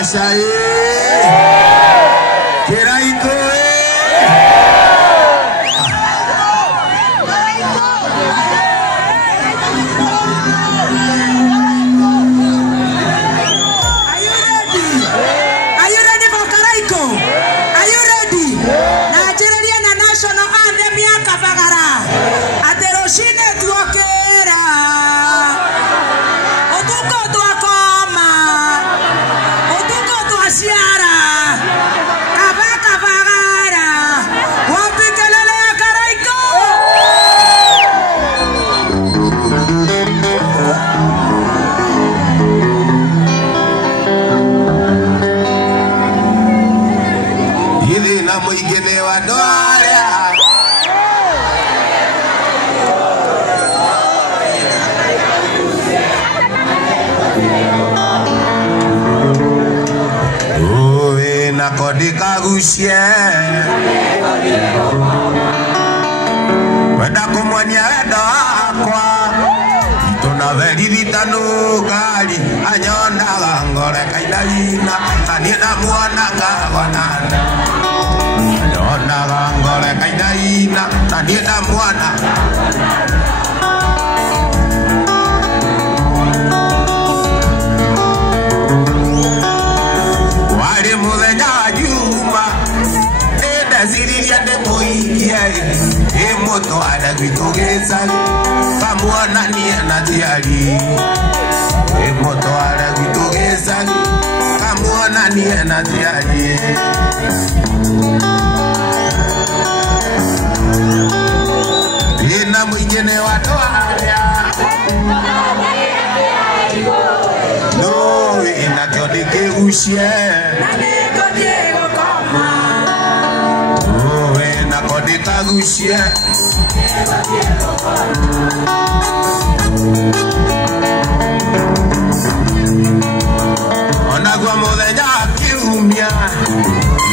Natasha Kiraiko Dikagusia wenda kumwania wendo wakwa tunaveririkanu kali anyondaga ngore kainaina kanie namuonaga gonana anyondaga ngore kainaina kanie namuona wali muthenya Ziriria de moikia moto ada gwitogeza pamuona ni anatiari moto ada gwitogeza pamuona ni anatiari ina mwingine watu haya no ina kodike ushie Dikagusia Onagwa muthenya kiumia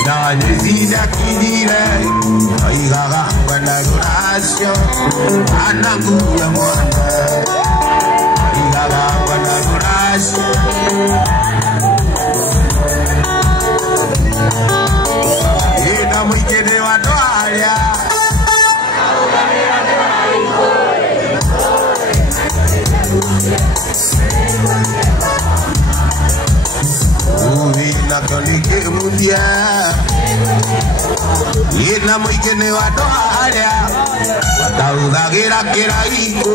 na nyezida kidire aigaga kwenda ruracio anakuya mwana aigaga kwenda ruracio ina mwingine wa toalia na konike mudia ina mwingine wa toalia wataudagira kiraiko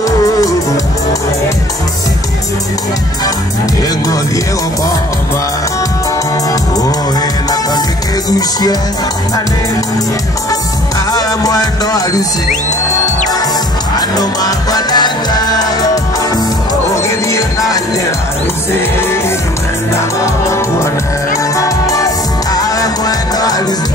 ego diego baba na konike gusia ane mwendo alusi ando makwadanga ogedie nanyera alusi menda mwana mwendo alusi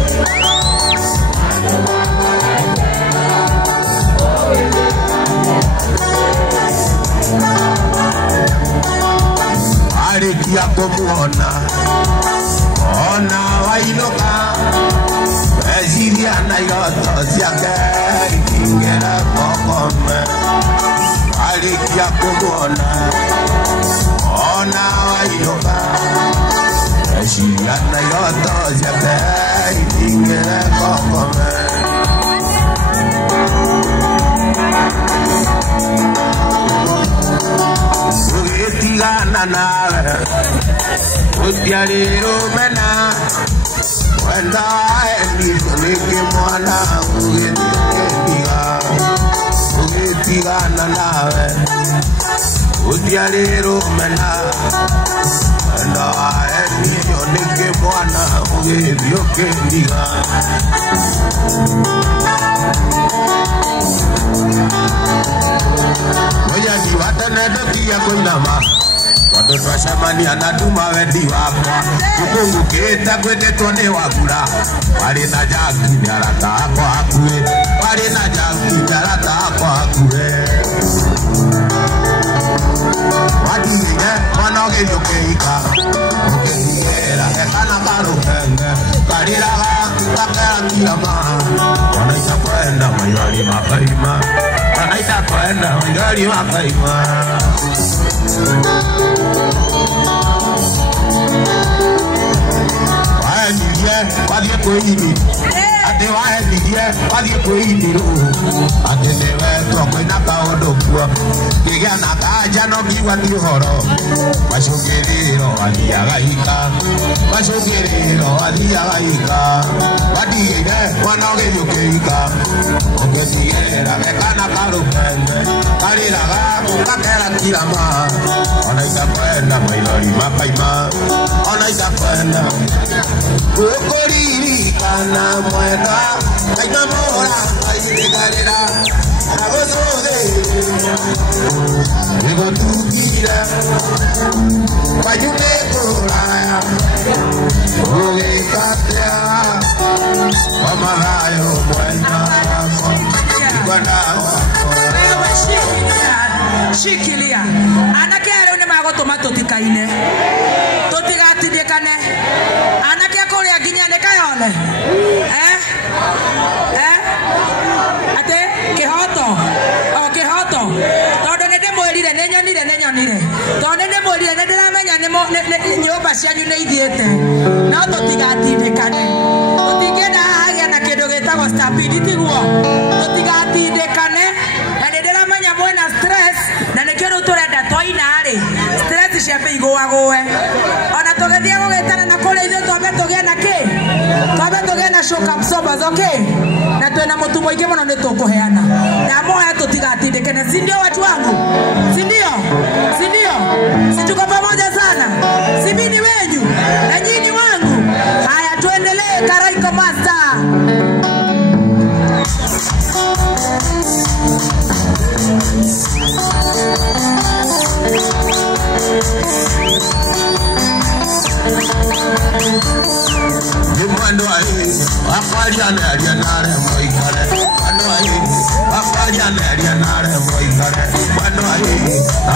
alikia kumuona ona wainoka Ezidiana yoto siake ingera kokome alikia kumona ona waioka Ezidiana yoto siake ingera kokome Ugetigana nawe utiariro mena Wenda nike mwana ugetigana nawe utiariro mena Wenda nike mwana ugetigana Oya ni watana dokia kuinama Wado twashamani anaduma wedi wakwa Kukungu kita kwete tone wakura Wali na jagi nyarata hako hakue Wali na jagi nyarata hako hakue Wadi nye wanoge yokeika Ukengera ekana karo kenge Kariraga kakera kilama Wanaita kwenda mayari makaima Wanaita kwenda mayari makaima kuini ate wae nidie wathi kuini ru ate newe toko ina kaondo kuo kigia na kaja no kiwa ni horo mashugiriro athiaga ika mashugiriro athiaga ika wathire mwana ugiyukiika ugithira wekana karupenge kariraga gakera kirama ona itakwenda mailori makaima ona itakwenda ukoririkana mwenda kaina mora kairigarira agosoge nigotukire wajune kuraya ugikatea wamagayo mwenda igwana shikilia anake rĩu nĩ magũtũma tũtikaine tũtigatindĩkane anake kũrĩa nginya nĩ kayone atĩ kĩhoto kĩhoto tondũ nĩ ndĩmwĩrire nĩ nyonire tondũ nĩ ndĩmwĩrire nĩ ndĩramenya nyũmba cianyu nĩ ithiĩte no tũtigatindĩkane tũtingĩenda hahagĩa na kĩndũ gĩtagwo stampede tiguo tũtigatindĩkane na nĩ ndĩramenya mwĩna stress na nĩ kĩo rĩu tũrenda twaina-rĩ stress ciambe igũagũe ona tũgĩthiĩ gũgĩtana na kũrĩa ithuĩ twambe tũgĩe na kĩ twambe tũgĩe na shock absorbers okay na twĩna mũtu mũingĩ mũno nĩ tũkũheana ndamoya tũtigatindĩkane si ndio watu wangu si ndio si tuko pamoja sana si mimi wenyu na nyinyi wangu haya tuendelee Karaiko Master Mando ahí, afariane arianare moikare. Mando ahí, afariane arianare moikare. Mando ahí,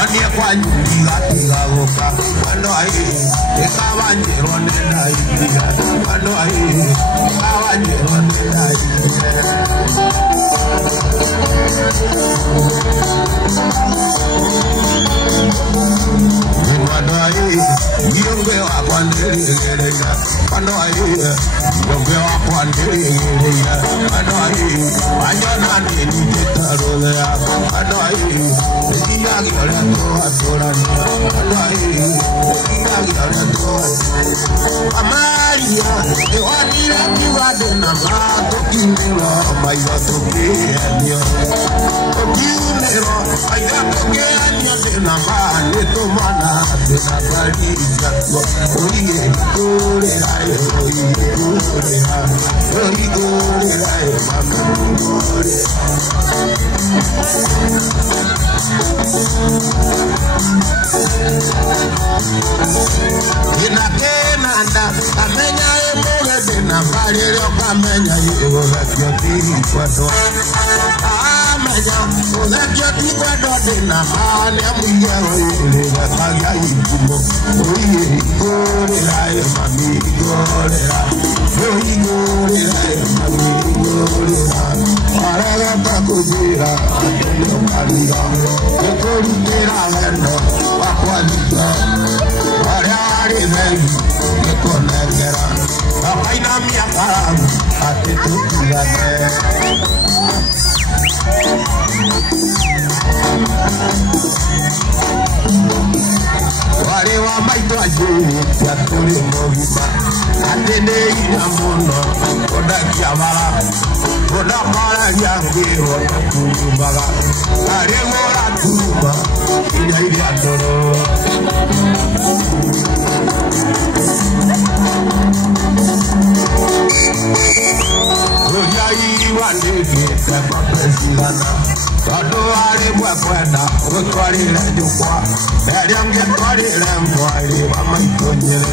anie kwa nyumbi gatiga goka. Mando ahí, ekabanyero nenda ikia. Mando ahí, ekabanyero nenda ikia. Mando ahí, yonge wa kwandiri gereya. Mando ahí, yonge wa kwandiri gereya. Mando ahí, anyona nini kitarolea. Mando ahí, ekiyagi ole tohatorania. Mando ahí, ekiyagi ole tohatorania. Amaria, ewanira kiwade na mato kinero, maiza tokienyo. Tokinero, maiza tokienyo na mane tomana na baliza. Oye, korera, oye, korera, Inakenanda, kamenya emoge dena barrio kamenya yego lakini kwato. Amenya, lakini kwato dena mane amuyero ile kaya ibumo. Oye, korera mami korera. Oye, korera mami korera. Araga takujira, atendo kariga. Ekorutera lendo, wakwalika. Arari vengi, ekonegera. Akaina miakaramu, atetukilane. Wale wa maito ajiri, yaturi mogima. Atende ina muno, koda kiamara. Koda mara yangi, wata kurubaga. Aremora kuruba, ina ili adoro. Wandigite mapesigana Todo wale mwekwenda Utwarire jukwa Eri angetwarire mwari wa maitonyere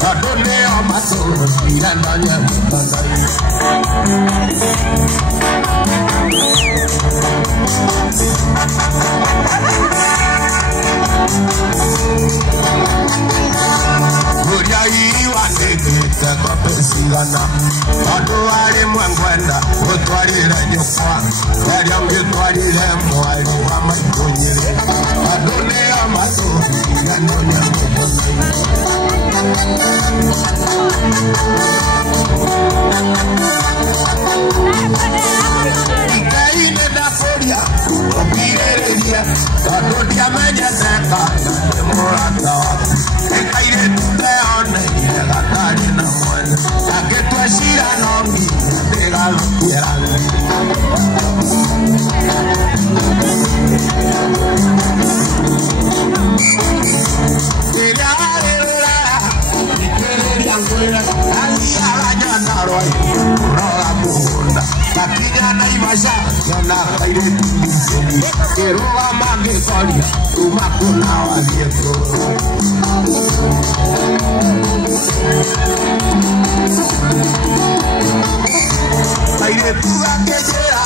Todo neo matoro Irenda nye mutandai Uria wandigite mapesigana Todo wale mwekwenda Utwarire jukwa Eri angetwarire mwari wa maitonyere Todo neo matoro Irenda nye mutandai Ikaine na foria, opireria, kadodia menyeteka, nemorata waku. Ikaine tuteone, yegatari na mwene, aketwe shira nongi, negalukierani. Kakinya Naivasha, yana kaire tumiseni. Keroga mange kolia, umakuna walieko. Kaire tuga kejera,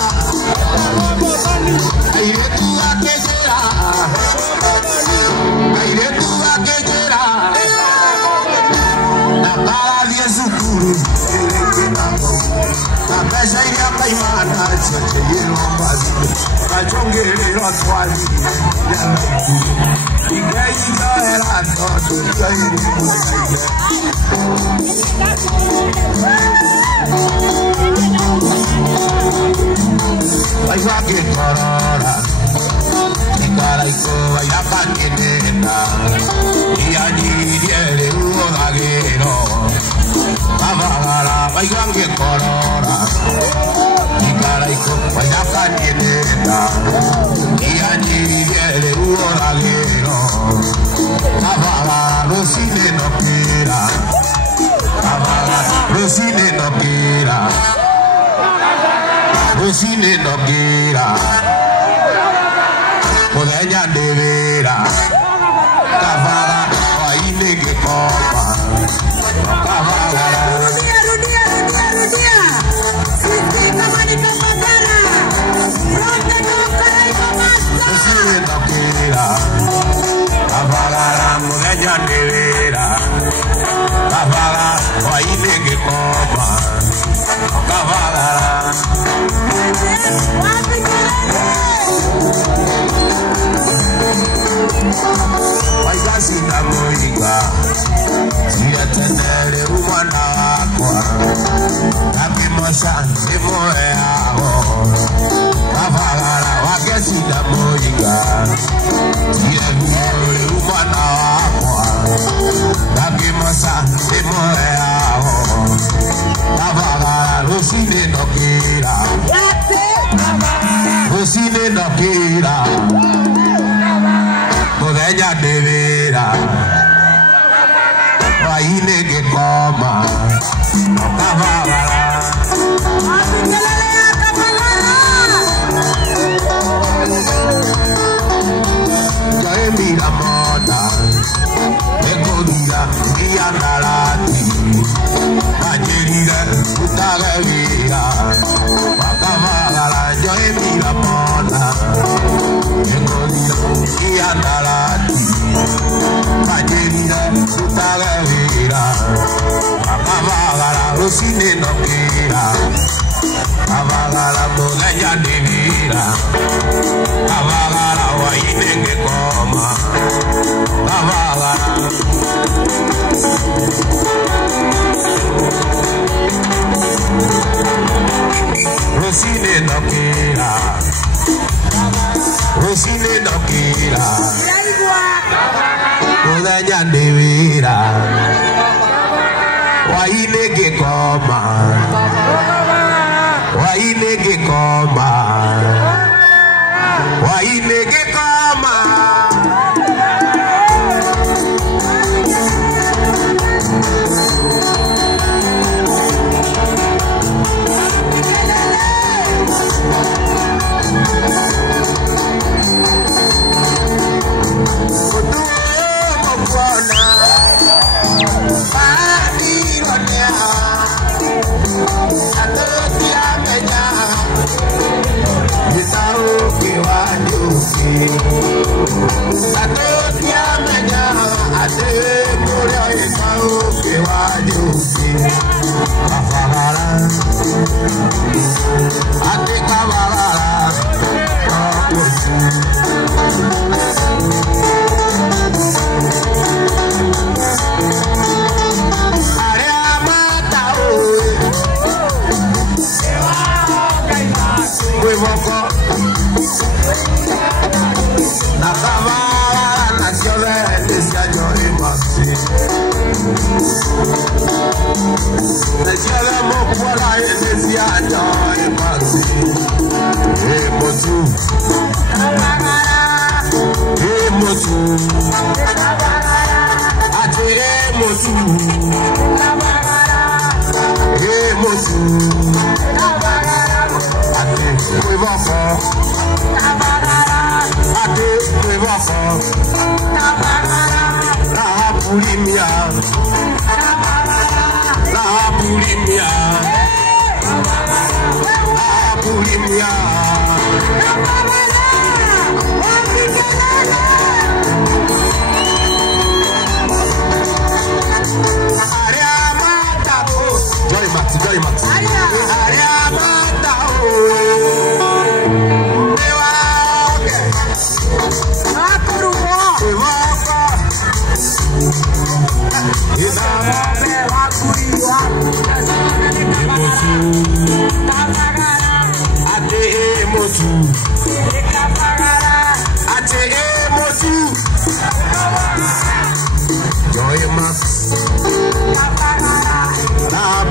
kaire tuga kejera, kaire tuga kejera. Nakala dia sukuru, Pesa iria kaimana chache yero mbazi kachongere rotwali ya maiku igai era todo yairi musaide Vaya que corora Ikara iko vaya pakinena Iani diere uodagero Kavagara vaya que corora Ikara iko vaya pakinena Iani diere uodagero Kavagara rosine no kira Kavagara rosine no kira Rosine no kira Podenya de vera Kavara Waine que copa Kavara Rudia Sisi kamani kamadara Ronde koka iko masta Rosine no kira Kavara Podenya de vera Kavara Waine que copa Kavara Vaya sina moiga Siatenere umwana wakwa Nakimosha simoe aho Kavagara wake sina moiga Siatenere umwana wakwa Nakimosha simoe aho Kavagara rusine nokira Rusine nokira Podenya de vera Waine que coma Kavagara Yae mira mona Ekodia Iyandarati Ajerire Utagavira Kavagara Yae mira mona Ekodia Iyandarati Ajerire Utagavira Kavagara Rusine no kira Kavagara Podenya de vera Kavagara Waine que coma Kavagara Rosine no kira Rosine no kira Podenya de vera Waine que coma Waine que coma Waine que coma Nechele mokwala enezi aja emasi. Emotu. Emotu. Ate emotu. Emotu. Ate kwevafo. Ate kwevafo. Raha pulimia. Raha pulimia. Raha pulimia. Joy Max. La